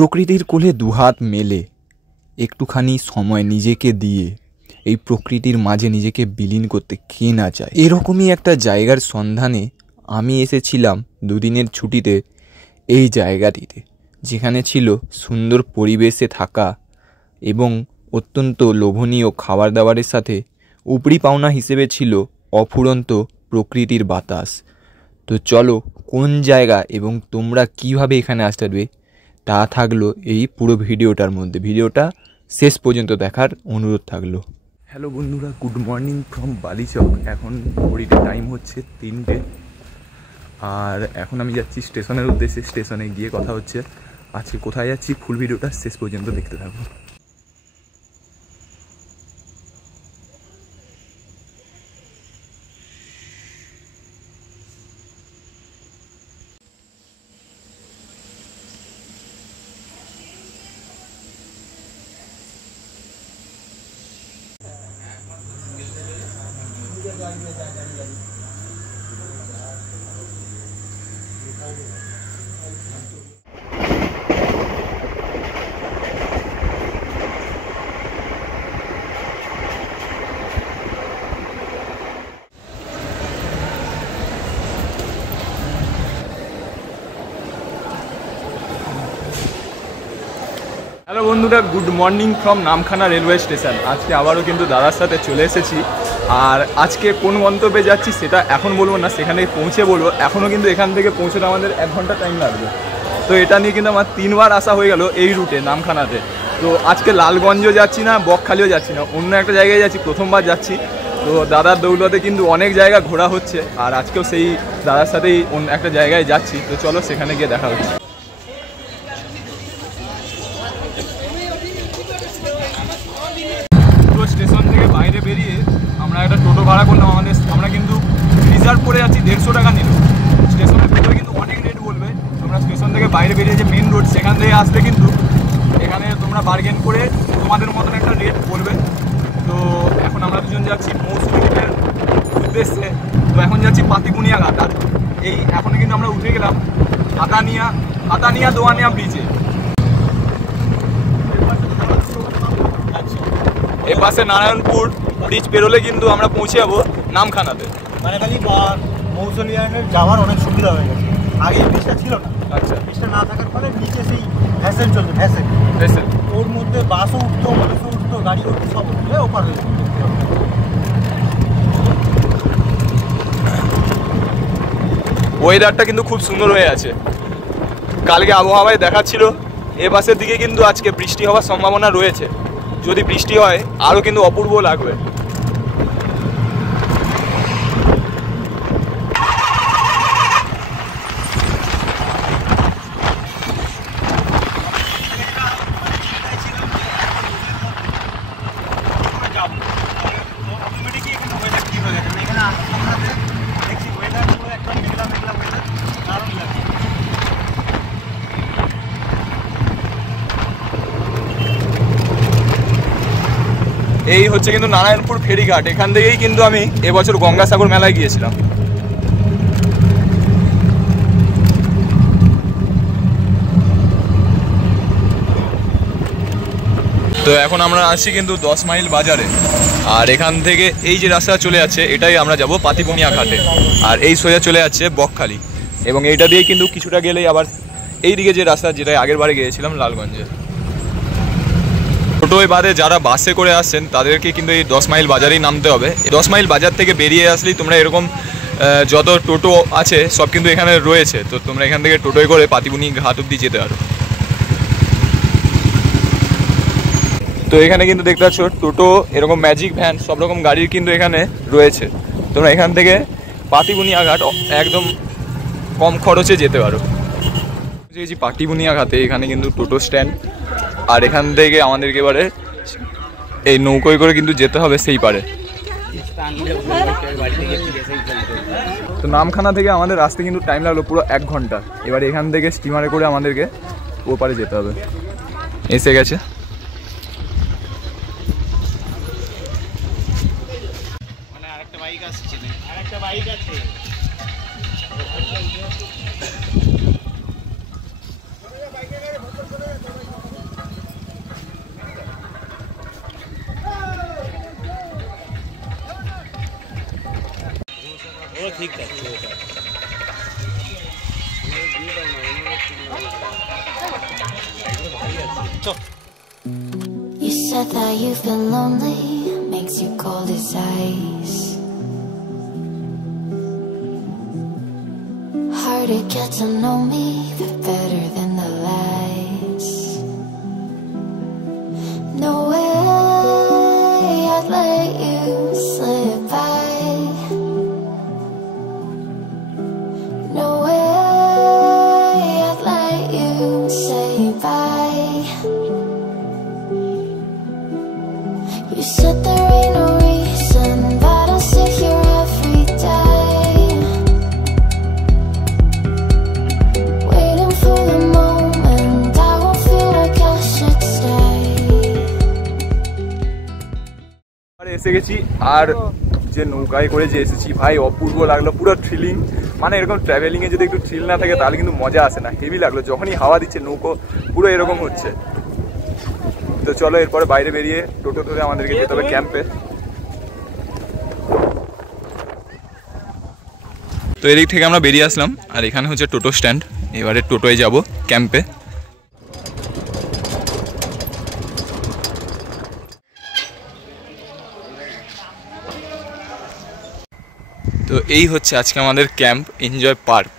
প্রকৃতির কোলে দুহাত মেলে একটুখানি সময় নিজেকে দিয়ে এই প্রকৃতির মাঝে নিজেকে বিলীন করতে কে না চায়। এরকমই একটা জায়গার সন্ধানে আমি এসেছিলাম দুদিনের ছুটিতে এই জায়গাটিতে, যেখানে ছিল সুন্দর পরিবেশে থাকা এবং অত্যন্ত লোভনীয় খাবার দাবারের সাথে উপরি পাওনা হিসেবে ছিল অফুরন্ত প্রকৃতির বাতাস। তো চলো কোন জায়গা এবং তোমরা কিভাবে এখানে আসতে পারবে তা থাকলো এই পুরো ভিডিওটার মধ্যে। ভিডিওটা শেষ পর্যন্ত দেখার অনুরোধ থাকলো। হ্যালো বন্ধুরা, গুড মর্নিং ফ্রম বালিচক। এখন ঘড়িতে টাইম হচ্ছে 3টে, আর এখন আমি যাচ্ছি স্টেশনের উদ্দেশ্যে। স্টেশনে গিয়ে কথা হচ্ছে। আজকে কোথায় যাচ্ছি ফুল ভিডিওটা শেষ পর্যন্ত দেখতে থাকবো। হ্যালো বন্ধুরা, good morning from Namkhana railway station. আজকে আবারও কিন্তু দাদার সাথে চলে এসেছি, আর আজকে কোন গন্তব্যে যাচ্ছি সেটা এখন বলবো না, সেখানে পৌঁছে বলবো। এখনও কিন্তু এখান থেকে পৌঁছতে আমাদের 1 ঘন্টা টাইম লাগবে। তো এটা নিয়ে কিন্তু আমার 3বার আসা হয়ে গেল এই রুটে নামখানাতে। তো আজকে লালগঞ্জও যাচ্ছি না, বকখালিও যাচ্ছি না, অন্য একটা জায়গায় যাচ্ছি, প্রথমবার যাচ্ছি। তো দাদার দৌলতে কিন্তু অনেক জায়গা ঘোরা হচ্ছে, আর আজকেও সেই দাদার সাথেই অন্য একটা জায়গায় যাচ্ছি। তো চলো সেখানে গিয়ে দেখা হচ্ছে। স্টেশন থেকে বাইরে বেরিয়ে আমরা একটা টোটো ভাড়া করলাম। আমরা কিন্তু রিজার্ভ করে যাচ্ছি, 150 টাকা নিল। স্টেশনের ভিতরে কিন্তু অনেক রেট বলবে। তোমরা স্টেশন থেকে বাইরে বেরিয়ে যে মেন রোড, সেখান থেকে আসলে কিন্তু এখানে তোমরা বার্গেন করে তোমাদের মতন একটা রেট বলবে। তো এখন আমরা দুজন যাচ্ছি মৌসুমীর উদ্দেশ্যে। তো এখন যাচ্ছি পাতিবুনিয়া ঘাট। আর এই এখন কিন্তু আমরা উঠে গেলাম আতানিয়া দোয়ানিয়া ব্রিজে। এর পাশে নারায়ণপুর ব্রিজ পেরোলে কিন্তু আমরা পৌঁছে যাবো নামখানাতে। মানে খালি মৌসুলিয়ানের যাওয়ার অনেক সুবিধা হয়ে গেছে। আগে ব্রিজটা ছিল না। আচ্ছা, ব্রিজটা না থাকার ফলে নিচে সেই ভ্যাসেল চলছে, ভ্যাসেল। ওর মধ্যে বাসও উঠতো, মানুষও উঠতো, গাড়ি উঠতো, সব উঠলে ওপার হয়ে যেত। ওয়েদারটা কিন্তু খুব সুন্দর হয়ে আছে। কালকে আবহাওয়ায় দেখাচ্ছিল এ পাশের দিকে কিন্তু আজকে বৃষ্টি হওয়ার সম্ভাবনা রয়েছে। যদি বৃষ্টি হয় আরও কিন্তু অপূর্ব লাগবে। এই হচ্ছে কিন্তু নারায়ণপুর ফেরিঘাট। এখান থেকেই কিন্তু আমি এবছর গঙ্গাসাগর মেলায় গিয়েছিলাম। তো এখন আমরা আসছি কিন্তু 10 মাইল বাজারে, আর এখান থেকে এই যে রাস্তা চলে যাচ্ছে এটাই আমরা যাব পাতিবুনিয়া ঘাটে, আর এই সোজা চলে যাচ্ছে বকখালি। এবং এইটা দিয়ে কিন্তু কিছুটা গেলেই আবার এই দিকে যে রাস্তা, যেটা আগের বারে গিয়েছিলাম লালগঞ্জে। টোটোয় বাদে যারা বাসে করে আসছেন তাদেরকে কিন্তু এই 10 মাইল বাজারেই নামতে হবে। 10 মাইল বাজার থেকে বেরিয়ে আসলেই তোমরা এরকম যত টোটো আছে সব কিন্তু এখানে রয়েছে। তো তোমরা এখান থেকে টোটোয় করে পাতিবুনিয়া ঘাট অব্দি যেতে পারো। তো এখানে কিন্তু দেখতে পাচ্ছ টোটো, এরকম ম্যাজিক ভ্যান, সব রকম গাড়ির কিন্তু এখানে রয়েছে। তোমরা এখান থেকে পাতিবুনিয়া ঘাট একদম কম খরচে যেতে পারো। যে পাতিবুনিয়া ঘাটে এখানে কিন্তু টোটো স্ট্যান্ড, আর এখান থেকে আমাদেরকে এবারে এই নৌকোয় করে কিন্তু যেতে হবে সেই পারে। তো নামখানা থেকে আমাদের আসতে কিন্তু টাইম লাগলো পুরো 1 ঘন্টা। এবারে এখান থেকে স্টিমারে করে আমাদেরকে ও পারে যেতে হবে। এসে গেছে। ঠিক আছে You said that you've been lonely, makes you cold as ice. Hard to get to know me, but better than the lies. No way I'd let you slip by. No way I'd let you say bye. You said there ain't no reason, but I'll sit here every day, waiting for the moment I won't feel like I should stay. এসে গেছি আর যে নৌকায় করে যে এসেছি ভাই অপূর্ব লাগলো, পুরো থ্রিলিং। মানে এরকম ট্রাভেলিংয়ে যদি একটু থ্রিল না থাকে তাহলে কিন্তু মজা আসে না। হেভি লাগলো যখনই হাওয়া দিচ্ছে, নৌকো পুরো এরকম হচ্ছে। তো চলো এরপরে বাইরে বেরিয়ে টোটো ধরে আমাদেরকে যেতে হবে ক্যাম্পে। তো এদিক থেকে আমরা বেরিয়ে আসলাম আর এখানে হচ্ছে টোটো স্ট্যান্ড। এবারে টোটোয় যাব ক্যাম্পে। তো এই হচ্ছে আজকে আমাদের ক্যাম্প, এনজয় পার্ক।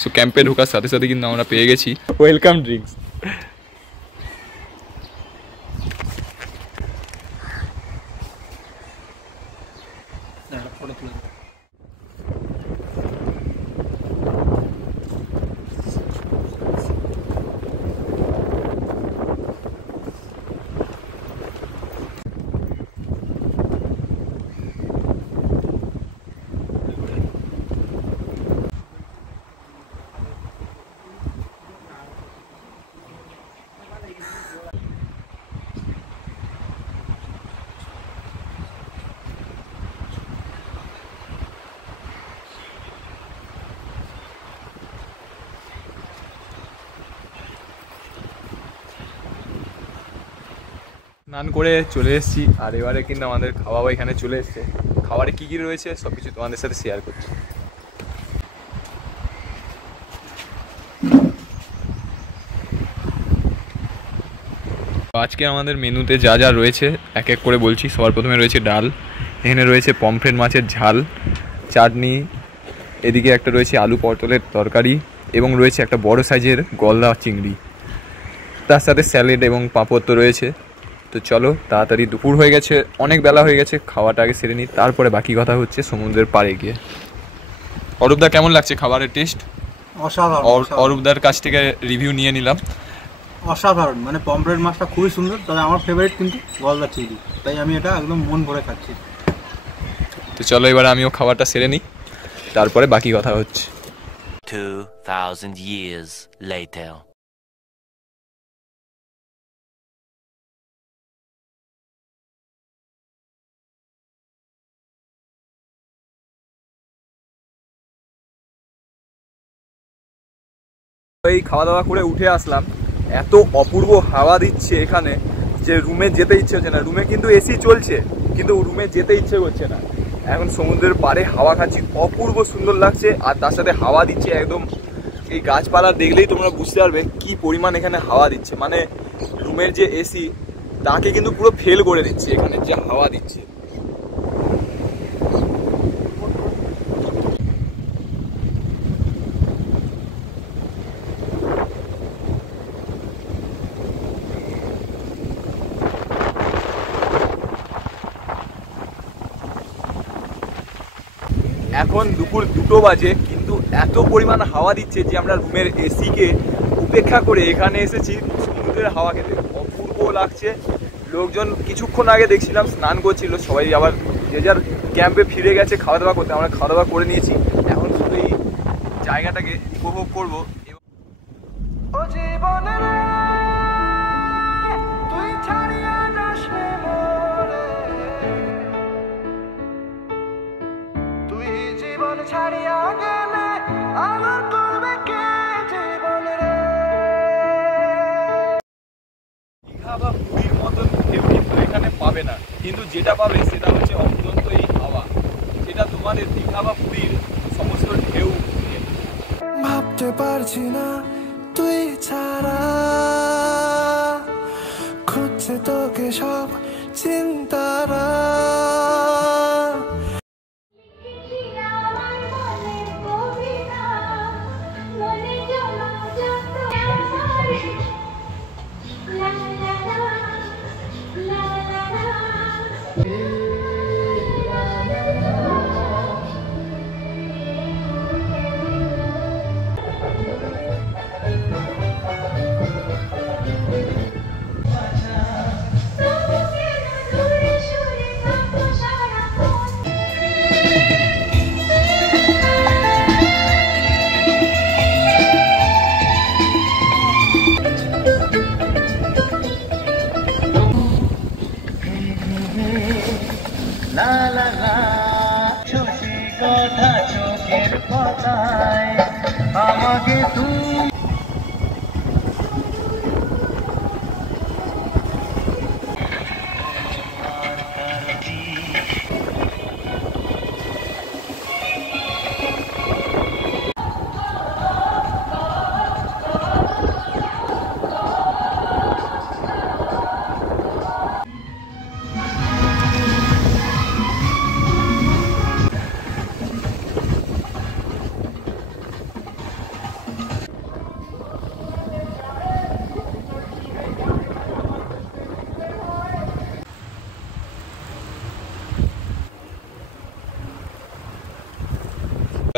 সো ক্যাম্পে ঢোকার সাথে সাথে কিন্তু আমরা পেয়ে গেছি ওয়েলকাম ড্রিঙ্কস। স্নান করে চলে এসেছি আর এবারে কিন্তু আমাদের খাওয়া এখানে চলে এসছে। খাবারে কী কী রয়েছে সব কিছু তোমাদের সাথে শেয়ার করছি। আজকে আমাদের মেনুতে যা যা রয়েছে এক এক করে বলছি। সবার প্রথমে রয়েছে ডাল, এখানে রয়েছে পমফ্রেট মাছের ঝাল, চাটনি, এদিকে একটা রয়েছে আলু পটলের তরকারি এবং রয়েছে একটা বড় সাইজের গলদা চিংড়ি, তার সাথে স্যালাড এবং পাঁপড় তো রয়েছে। তো চলো তাড়াতাড়ি দুপুর হয়ে গেছে, অনেক বেলা হয়ে গেছে, খাওয়াটা আগে সেরে নিই, তারপরে বাকি কথা হচ্ছে সমুদ্রের পাড়ে গিয়ে। অরূপদা কেমন লাগছে খাবারের টেস্ট? অসাধারণ। অরূপদার কাছ থেকে রিভিউ নিয়ে নিলাম। অসাধারণ, মানে পমফ্রেট মাছটা খুবই সুন্দর, তবে আমার ফেভারিট কিন্তু গলদা চিংড়ি, তাই আমি এটা একদম মন ভরে খাচ্ছি। তো চলো এবার আমিও খাবারটা সেরে নিই, তারপরে বাকি কথা হচ্ছে। 2000 years later. এই খাওয়া দাওয়া করে উঠে আসলাম, এত অপূর্ব হাওয়া দিচ্ছে এখানে যে রুমে যেতে ইচ্ছে হচ্ছে না। রুমে কিন্তু এসি চলছে কিন্তু রুমে যেতে ইচ্ছে করছে না। এখন সমুদ্রের পাড়ে হাওয়া খাচ্ছি, অপূর্ব সুন্দর লাগছে। আর তার সাথে হাওয়া দিচ্ছে একদম, এই গাছপালা দেখলেই তোমরা বুঝতে পারবে কি পরিমাণ এখানে হাওয়া দিচ্ছে। মানে রুমের যে এসি তাকে কিন্তু পুরো ফেল করে দিচ্ছে এখানে যে হাওয়া দিচ্ছে। এখন দুপুর 2টো বাজে কিন্তু এত পরিমাণ হাওয়া দিচ্ছে যে আমরা রুমের এসিকে উপেক্ষা করে এখানে এসেছি সমুদ্রের হাওয়া খেতে। অপূর্ব লাগছে। লোকজন কিছুক্ষণ আগে দেখছিলাম স্নান করছিল, সবাই আবার যে যার ক্যাম্পে ফিরে গেছে খাওয়া দাওয়া করতে। আমরা খাওয়া দাওয়া করে নিয়েছি, এখন শুধু এই জায়গাটাকে উপভোগ করবো। ছাড়িয়া গেলে আমার করবে কে জীবন রে। দীঘা বা পুরীর মতন ঢেউ কিন্তু এখানে যেটা পাবে সেটা হচ্ছে অফুরন্ত এই হাওয়া, যেটা তোমাদের দীঘা বা পুরীর সমস্ত ঢেউ নিয়ে নেবে। ভাবতে পারছি না তুই ছাড়া, খুঁজছে তোকে সব চিন্তারা।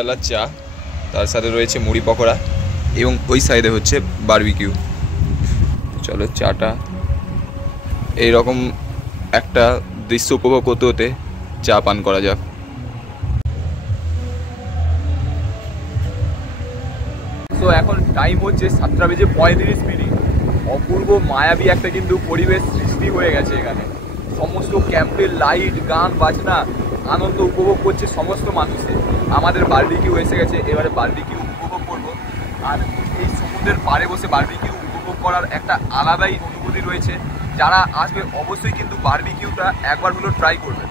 বেলার চা, তার সাথে রয়েছে মুড়ি পকোড়া এবং ওই সাইডে হচ্ছে বারবিকিউ। চলো চাটা এইরকম একটা দৃশ্য উপভোগ করতে হতে চা পান করা যাক। তো এখন টাইম হচ্ছে 7:35। অপূর্ব মায়াবী একটা কিন্তু পরিবেশ সৃষ্টি হয়ে গেছে এখানে। সমস্ত ক্যাম্পের লাইট, গান বাজনা, আনন্দ উপভোগ করছে সমস্ত মানুষে। আমাদের বারবিকিউ এসে গেছে, এবারে বারবিকিউ উপভোগ করবো। আর এই সমুদ্রের পাড়ে বসে বারবিকিউ উপভোগ করার একটা আলাদাই অনুভূতি রয়েছে। যারা আসবে অবশ্যই কিন্তু বারবিকিউটা একবার হলেও ট্রাই করবে।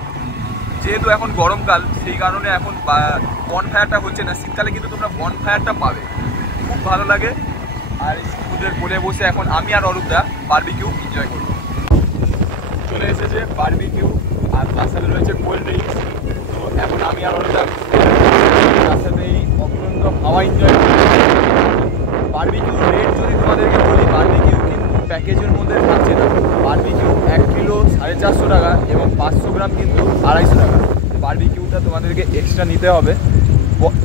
যেহেতু এখন গরমকাল, সেই কারণে এখন বনফায়ারটা হচ্ছে না। শীতকালে কিন্তু তোমরা বনফায়ারটা পাবে, খুব ভালো লাগে। আর এই সমুদ্রের কোলে বসে এখন আমি আর অরূপদা বারবিকিউ এনজয় করবো। চলে এসেছে বারবিকিউ, আর তার সাথে রয়েছে কোল্ড ড্রিঙ্কস। তো এখন আমি আর অরূপদা তার সাথে এই অপূর্ব হাওয়া এনজয় করবো। বারবিকিউ রেট যদি তোমাদেরকে বলি, বারবিকিউ কিন্তু প্যাকেজের মধ্যে থাকছে না। বারবিকিউ 1 কিলো 450 টাকা এবং 500 গ্রাম কিন্তু 250 টাকা। বারবিকিউটা তোমাদেরকে এক্সট্রা নিতে হবে।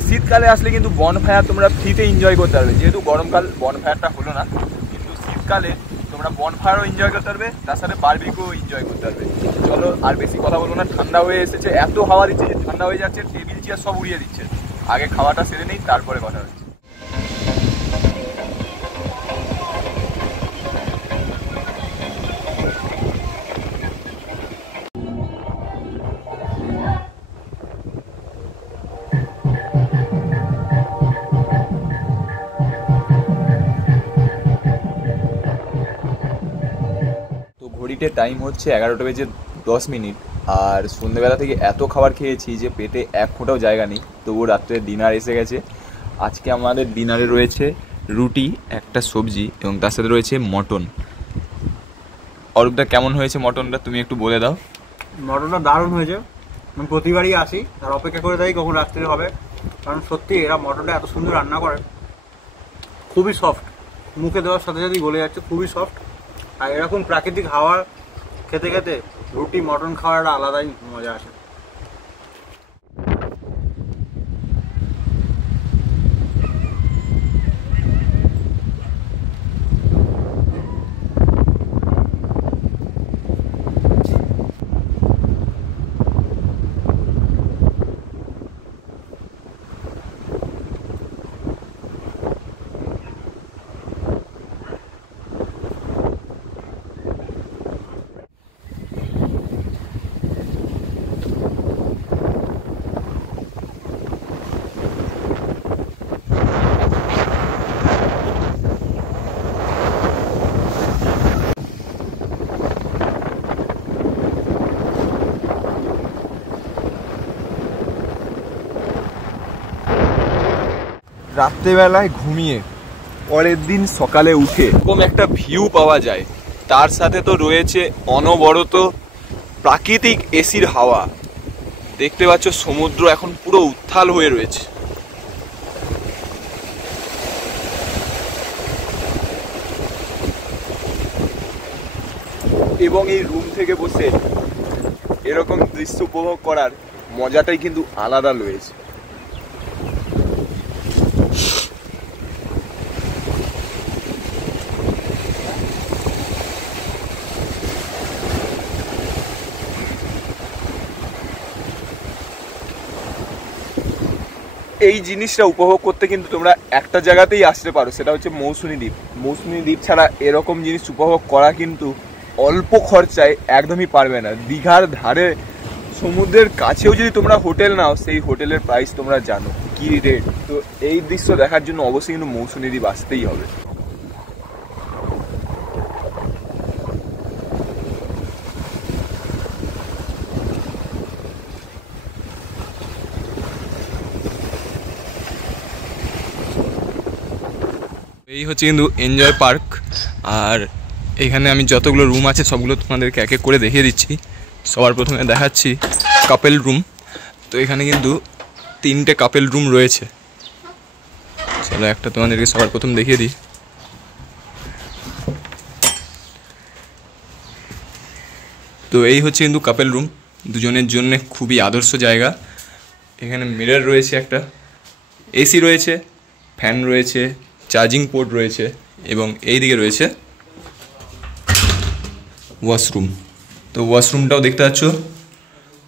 শীতকালে আসলে কিন্তু বনফায়ার তোমরা ফ্রিতে এনজয় করতে পারবে। যেহেতু গরমকাল বনফায়ারটা হলো না, কিন্তু শীতকালে তোমরা বনফায়ারও এনজয় করতে পারবে, তার সাথে বারবিকিউ এনজয় করতে পারবে। চলো আর বেশি কথা বলবো না, ঠান্ডা হয়ে এসেছে, এত হাওয়া দিচ্ছে যে ঠান্ডা হয়ে যাচ্ছে, টেবিল চেয়ার সব উড়িয়ে দিচ্ছে। আগে খাওয়াটা সেরে নেই, তারপরে কথা হচ্ছে। ঘড়িতে টাইম হচ্ছে 11:10। আর সন্ধ্যেবেলা থেকে এত খাবার খেয়েছি যে পেটে এক ফোঁটাও জায়গা নেই। তবুও রাত্রে ডিনার এসে গেছে। আজকে আমাদের ডিনারে রয়েছে রুটি, একটা সবজি এবং তার সাথে রয়েছে মটন। অরূপদা, কেমন হয়েছে মটনটা তুমি একটু বলে দাও। মটনটা দারুণ হয়েছে। আমি প্রতিবারই আসি আর অপেক্ষা করে থাকি কখন রাত্রে হবে, কারণ সত্যি এরা মটনটা এত সুন্দর রান্না করে, খুবই সফট, মুখে দেওয়ার সাথে সাথেই গলে যাচ্ছে, খুবই সফট। আর এরকম প্রাকৃতিক হাওয়া খেতে খেতে রুটি মটন খাওয়ার একটা আলাদাই মজা আসে। রাত্রেবেলায় ঘুমিয়ে পরের দিন সকালে উঠে এরকম একটা ভিউ পাওয়া যায়। তার সাথে তো রয়েছে অনবরত প্রাকৃতিক এসির হাওয়া। দেখতে পাচ্ছ সমুদ্র এখন পুরো উত্তাল হয়ে রয়েছে। এবং এই রুম থেকে বসে এরকম দৃশ্য উপভোগ করার মজাটাই কিন্তু আলাদা রয়েছে। এই জিনিসটা উপভোগ করতে কিন্তু তোমরা একটা জায়গাতেই আসতে পারো, সেটা হচ্ছে মৌসুমী দ্বীপ। মৌসুমী দ্বীপ ছাড়া এরকম জিনিস উপভোগ করা কিন্তু অল্প খরচায় একদমই পারবে না। দীঘার ধারে সমুদ্রের কাছেও যদি তোমরা হোটেল নাও, সেই হোটেলের প্রাইস তোমরা জানো কি রেট। তো এই দৃশ্য দেখার জন্য অবশ্যই কিন্তু মৌসুমী দ্বীপ আসতেই হবে। এই হচ্ছে কিন্তু এনজয় পার্ক। আর এখানে আমি যতগুলো রুম আছে সবগুলো তোমাদেরকে এক এক করে দেখিয়ে দিচ্ছি। সবার প্রথমে দেখাচ্ছি কাপেল রুম। তো এখানে কিন্তু 3টে কাপেল রুম রয়েছে। চলো একটা তোমাদেরকে সবার প্রথম দেখিয়ে দিই। তো এই হচ্ছে কিন্তু কাপেল রুম, দুজনের জন্য খুবই আদর্শ জায়গা। এখানে মিরর রয়েছে, একটা এসি রয়েছে, ফ্যান রয়েছে, চার্জিং পোর্ট রয়েছে এবং এই দিকে রয়েছে ওয়াশরুম। তো ওয়াশরুমটাও দেখতে পাচ্ছ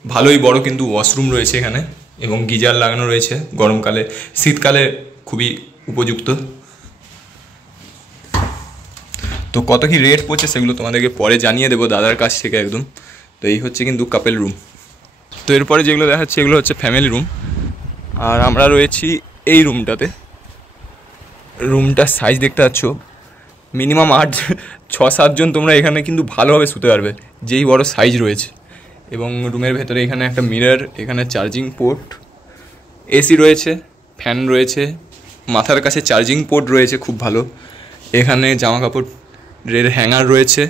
ভালোই বড় কিন্তু ওয়াশরুম রয়েছে এখানে এবং গিজার লাগানো রয়েছে। গরমকালে শীতকালে খুবই উপযুক্ত। তো কত কি রেট পড়ছে সেগুলো তোমাদেরকে পরে জানিয়ে দেবো দাদার কাছ থেকে একদম। তো এই হচ্ছে কিন্তু কাপেল রুম। তো এরপরে যেগুলো দেখাচ্ছি এগুলো হচ্ছে ফ্যামিলি রুম। আর আমরা রয়েছি এই রুমটাতে। রুমটার সাইজ দেখতে পাচ্ছ, মিনিমাম 6-7 জন তোমরা এখানে কিন্তু ভালোভাবে শুতে পারবে, যেই বড় সাইজ রয়েছে। এবং রুমের ভেতরে এখানে একটা মিরর, এখানে চার্জিং পোর্ট, এসি রয়েছে, ফ্যান রয়েছে, মাথার কাছে চার্জিং পোর্ট রয়েছে খুব ভালো। এখানে জামা কাপড়ের হ্যাঙ্গার রয়েছে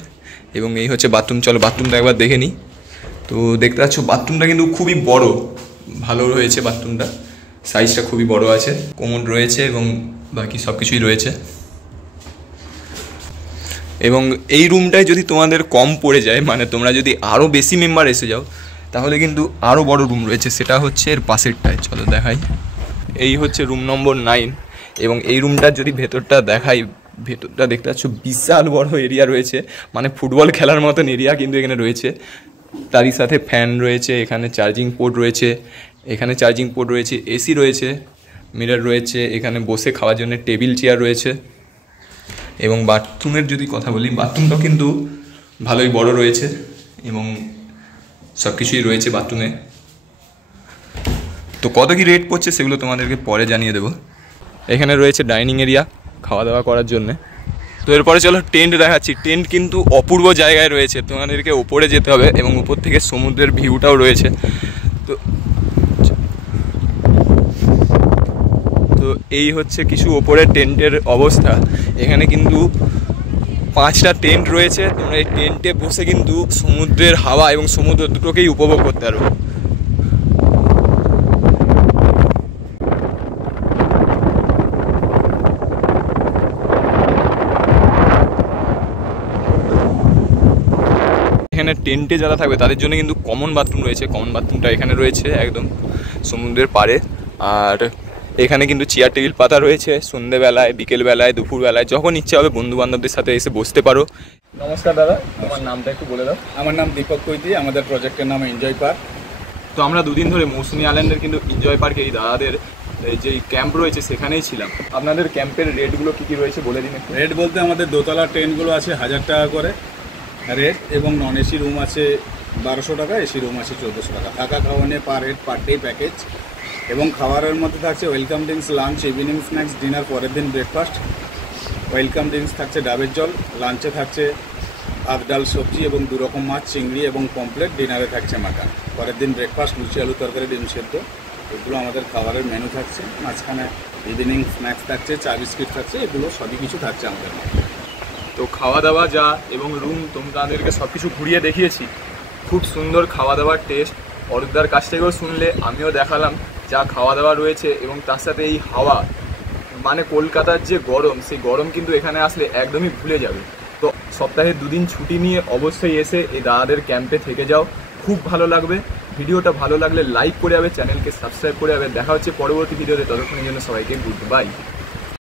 এবং এই হচ্ছে বাথরুম। চলো বাথরুমটা একবার দেখে নিই। তো দেখতে পাচ্ছ বাথরুমটা কিন্তু খুবই বড়, ভালো রয়েছে বাথরুমটা, সাইজটা খুবই বড় আছে। কোমোড রয়েছে এবং বাকি সব কিছুই রয়েছে। এবং এই রুমটায় যদি তোমাদের কম পড়ে যায়, মানে তোমরা যদি আরও বেশি মেম্বার এসে যাও, তাহলে কিন্তু আরও বড় রুম রয়েছে, সেটা হচ্ছে এর পাশেরটায়। চলো দেখাই। এই হচ্ছে রুম নম্বর 9 এবং এই রুমটার যদি ভেতরটা দেখাই, ভেতরটা দেখতে পাচ্ছ বিশাল বড় এরিয়া রয়েছে, মানে ফুটবল খেলার মতন এরিয়া কিন্তু এখানে রয়েছে। তারই সাথে ফ্যান রয়েছে, এখানে চার্জিং পোর্ট রয়েছে, এখানে চার্জিং পোর্ট রয়েছে, এসি রয়েছে, মিরর রয়েছে, এখানে বসে খাওয়ার জন্য টেবিল চেয়ার রয়েছে। এবং বাথরুমের যদি কথা বলি, বাথরুমটাও কিন্তু ভালোই বড় রয়েছে এবং সব কিছুই রয়েছে বাথরুমে। তো কত কি রেট পড়ছে সেগুলো তোমাদেরকে পরে জানিয়ে দেবো। এখানে রয়েছে ডাইনিং এরিয়া খাওয়া দাওয়া করার জন্যে। তো এরপরে চলো টেন্ট দেখাচ্ছি। টেন্ট কিন্তু অপূর্ব জায়গায় রয়েছে, তোমাদেরকে ওপরে যেতে হবে এবং উপর থেকে সমুদ্রের ভিউটাও রয়েছে। তো এই হচ্ছে কিছু ওপরে টেন্টের অবস্থা। এখানে কিন্তু 5টা টেন্ট রয়েছে। তোমরা এই টেন্টে বসে কিন্তু সমুদ্রের হাওয়া এবং সমুদ্র দুটোকেই উপভোগ করতে পারো। এখানে টেন্টে যারা থাকবে তাদের জন্য কিন্তু কমন বাথরুম রয়েছে। কমন বাথরুমটা এখানে রয়েছে একদম সমুদ্রের পাড়ে। আর এখানে কিন্তু চেয়ার টেবিল পাতা রয়েছে। সন্ধ্যেবেলায়, বিকেলবেলায়, দুপুরবেলায় যখন ইচ্ছে হবে বন্ধু বান্ধবদের সাথে এসে বসতে পারো। নমস্কার দাদা, আমার নামটা একটু বলে দাও। আমার নাম দীপক কৈতি, আমাদের প্রজেক্টের নাম এনজয় পার্ক। তো আমরা দুদিন ধরে মৌসুমী আইল্যান্ডের কিন্তু এনজয় পার্কে এই দাদাদের যে ক্যাম্প রয়েছে সেখানেই ছিলাম। আপনাদের ক্যাম্পের রেটগুলো কী কী রয়েছে বলে দিন। রেট বলতে আমাদের দোতলা ট্রেনগুলো আছে 1000 টাকা করে রেট এবং নন এসি রুম আছে 1200 টাকা, এসি রুম আছে 1400 টাকা। থাকা খাওয়া নিয়ে per head per day package. এবং খাবারের মধ্যে থাকছে welcome drinks, lunch, evening snacks, dinner, পরের দিন ব্রেকফাস্ট। ওয়েলকাম ড্রিঙ্কস থাকছে ডাবের জল, লাঞ্চে থাকছে ভাত ডাল সবজি এবং 2 রকম মাছ, চিংড়ি এবং পমপ্লেট, ডিনারে থাকছে মাটন। পরের দিন ব্রেকফাস্ট লুচি আলু তরকারি ডিম সেদ্ধ এগুলো আমাদের খাবারের মেনু থাকছে, মাঝখানে ইভিনিং স্ন্যাক্স থাকছে, চা বিস্কিট থাকছে, এগুলো সবই কিছু থাকছে আমাদের মধ্যে। তো খাওয়া দাওয়া যা এবং রুম তোমাদেরকে সব কিছু ঘুরিয়ে দেখিয়েছি, খুব সুন্দর খাওয়া দাওয়ার টেস্ট। অরূপদার কাছ থেকেও শুনলে, আমিও দেখালাম যা খাওয়া দাওয়া রয়েছে, এবং তার সাথে এই হাওয়া, মানে কলকাতার যে গরম, সেই গরম কিন্তু এখানে আসলে একদমই ভুলে যাবে। তো সপ্তাহে 2 দিন ছুটি নিয়ে অবশ্যই এসে এই দাদাদের ক্যাম্পে থেকে যাও, খুব ভালো লাগবে। ভিডিওটা ভালো লাগলে লাইক করে যাবে, চ্যানেলকে সাবস্ক্রাইব করে যাবে। দেখা হচ্ছে পরবর্তী ভিডিওতে, ততক্ষণের জন্য সবাইকে গুড বাই।